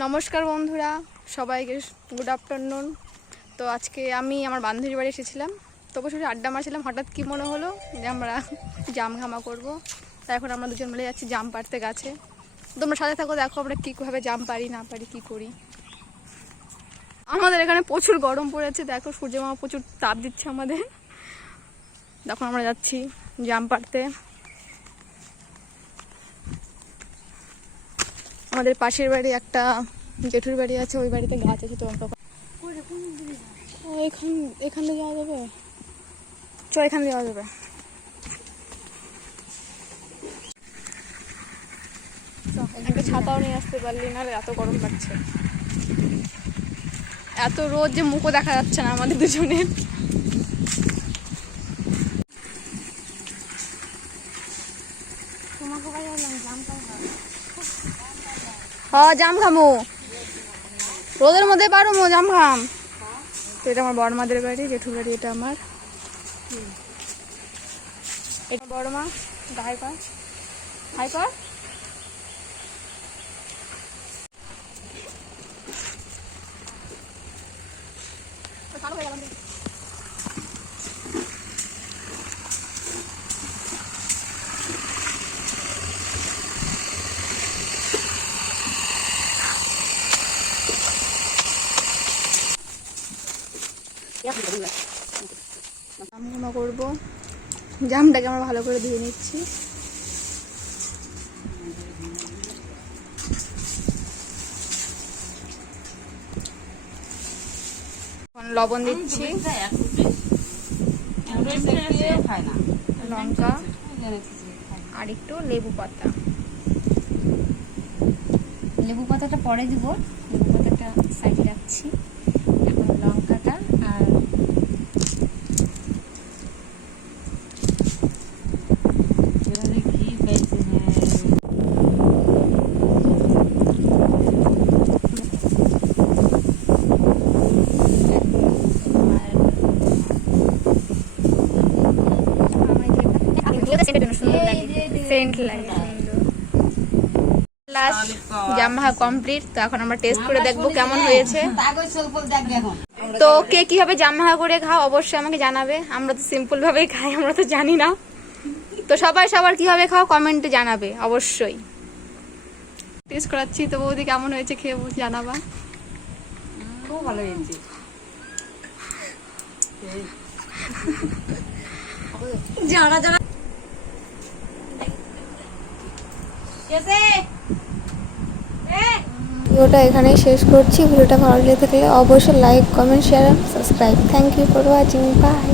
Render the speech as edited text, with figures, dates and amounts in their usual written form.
নমস্কার বন্ধুরা, সবাইকে গুড আফটারনুন। তো আজকে আমি আমার বান্ধবীর বাড়ি এসেছিলাম, তো বসে আড্ডা মারছিলাম। হঠাৎ কি মনে হলো যে আমরা জাম ঘামা করবো। তা এখন আমরা দুজন মিলে যাচ্ছি জাম পাড়তে গাছে। তোমরা সাথে থাকো, দেখো আমরা কীভাবে জাম পারি না পারি কী করি। আমাদের এখানে প্রচুর গরম পড়েছে, দেখো সূর্যমামা প্রচুর তাপ দিচ্ছে আমাদের। দেখো আমরা যাচ্ছি জাম পাড়তে। আমাদের পাশের বাড়ি একটা জেঠুর বাড়ি আছে, ওই বাড়িতে গাছ আছে। তো এখানে যাওয়া যাবে, এখানে যাওয়া যাবে। একটা ছাতাও নিয়ে আসতে পারলি না, এত গরম লাগছে, এত রোদ যে মুখও দেখা যাচ্ছে না আমাদের দুজনের। জাম খামু, রোদের মধ্যে পারো জাম খাম। তো এটা আমার বড়মাদের বাড়ি, জেঠুর বাড়ি এটা আমার। এটা বড়মা, হাই কর হাই কর। জাম করবো, জামটাকে আমরা ভালো করে ধুয়ে নিচ্ছি। লবণ দিচ্ছি, লঙ্কা আর একটু লেবু পাতা। লেবু পাতাটা পরে দিব, লেবু পাতাটা সাইডে রাখছি। এখন লঙ্কাটা আর ঘি পেয়েছি। সেন্ট লাগে। লাস্ট জাম ভাঙা কমপ্লিট। তো এখন আমরা টেস্ট করে দেখবো কেমন হয়েছে। তো কে কিভাবে জাম ভাঙা করে খাও অবশ্যই আমাকে জানাবে। আমরা তো সিম্পল ভাবেই খাই, আমরা তো জানি না। তো সবাই সবার কিভাবে খাও কমেন্টে জানাবে অবশ্যই। টেস্ট করাচ্ছি, তো বৌদি কেমন হয়েছে খেয়ে জানাবা। খুব ভালো হয়েছে। যারা যারা ভিডিওটা এখানেই শেষ করছি। ভিডিওটা ভালো লেগে থাকলে অবশ্যই like, comment, share, subscribe. Thank you for watching. By.